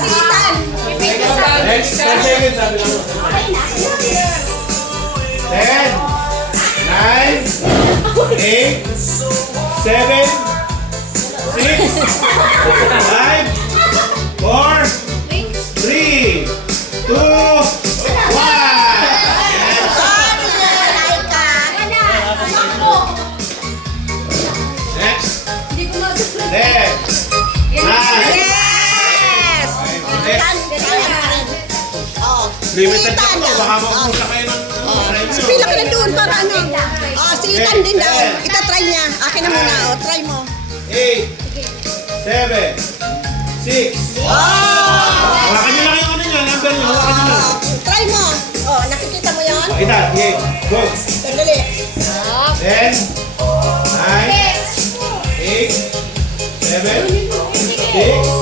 Sigitan. Next, 10 seconds. Sabi lang mo. 10, 9, 8, 7, 6, 5, 4, 3, 2, 1. Next. 10, 9. Limited na po. Baka makukusa kayo ng Pila ka na doon para ano. Si Ethan din daw. Ita-try niya. Akin na muna. Try mo. 8, 7, 6. Hawakan nyo lang yung ano nyo, number nyo. Hawakan nyo lang. Try mo. Nakikita mo yan? Kita, okay. Go. Sandali. 10, 9, 8, 7, 6.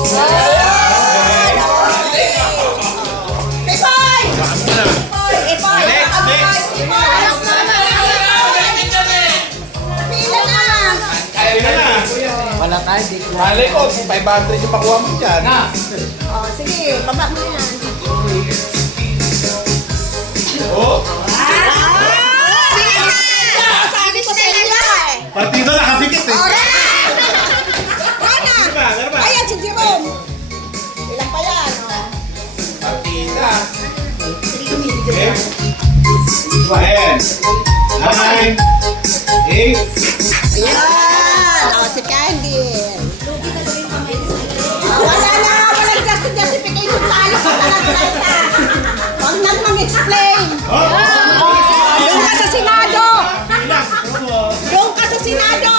Wala tayo, di ko. Malay ko, 500 yung pakuha mo dyan. Sige, baba mo yan. Oh, Sabi ko sa iyo eh. partido nakapikit eh. Rana! Ano ba? Ayan, si Jerome. Ilan pa yan? Partida. Okay. Ayan. 9, 8. Ayan! Si Candy. Wala na! Walang justification tayo sa talaga. Huwag nang mag-explain. Doon ka sa Senado! Doon ka sa Senado!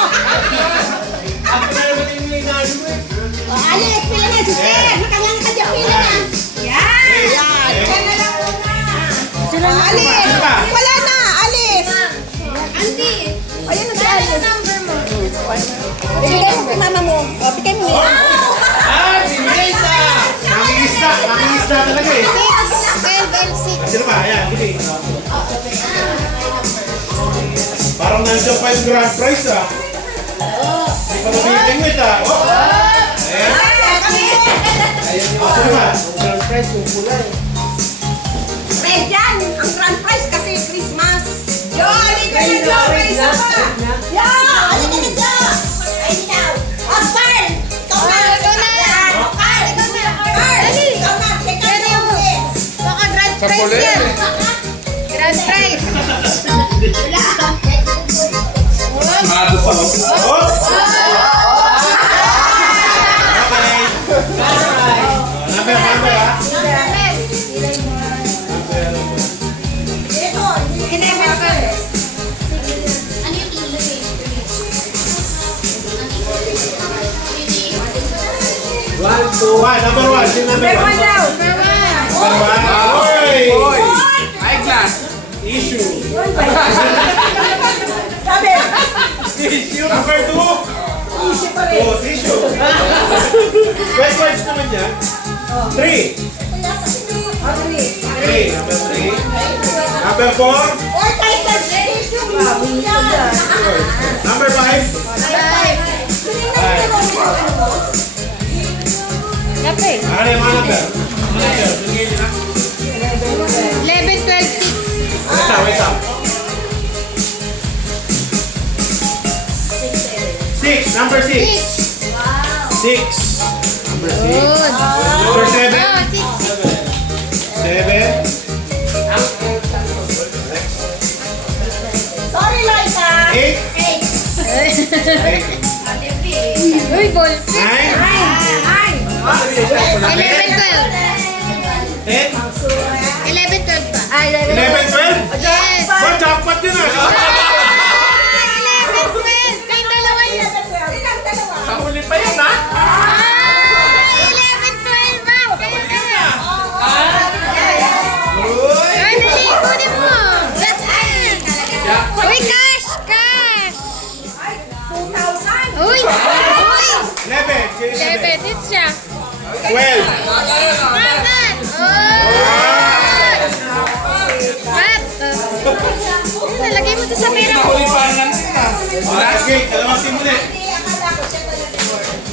Alex, pila na, sister! Makangang ka dyan, pila na! Yan! Yan! Yan na lang una! Alice! Wala na! Alice! Auntie! Ayun na si Alice. Bigay mo kay mama mo. Bigay mo yan. Nakikista talaga eh. 12 Sino ba? Ayan, hindi. Parang nandiyan pa yung grand prize ah. Hindi pa mabigyan mo ito ah. Ayan. Sino ba? Grand prize yung kulay. Red yan! Ang grand prize kasi Christmas. Yo! Halika na, Jo! May isa pa! Yo! Halika na, Jo! Ay, daw! Carl! Ikaw na! Ikaw na! Carl! Ikaw na! Carl! Ikaw na! Ikaw na yung huli! Baka grand prize yan! Grand prize! Marado pa mo. Oh! Okay. Number ah. Ito! Number one. Sino number one? Number one. Oy! Eyeglass. Issue. Sabi! Number two. Issue pa rin. Oh, tissue. Wet words naman yan. 3. 3. Number 3. Number 4. Or title issue! Number 5. Dapat. Ano yung mga number? Sige na. 11, 12, 6. Wait up. 6. Number 6. 6. Number 6. Number 7. 7. Sorry, Liza. 8. Uy, ball. 9. 11, 12. 10. 11, 12 pa. Ay, 11, 12? Yes. Ba, jackpot yun ah! 11, 12. Kayong dalawa yun. Sa huli pa yan ah! 11, 12. Wow. Kayong dalawa. Uy! Ay, dali. Kunin mo. That's it. Uy, cash. Cash. 2,000. Uy. Uy. 11. 11. It's siya. 12. Dapat. Nalagay mo to sa pera mo. Last game, dalawang team ulit.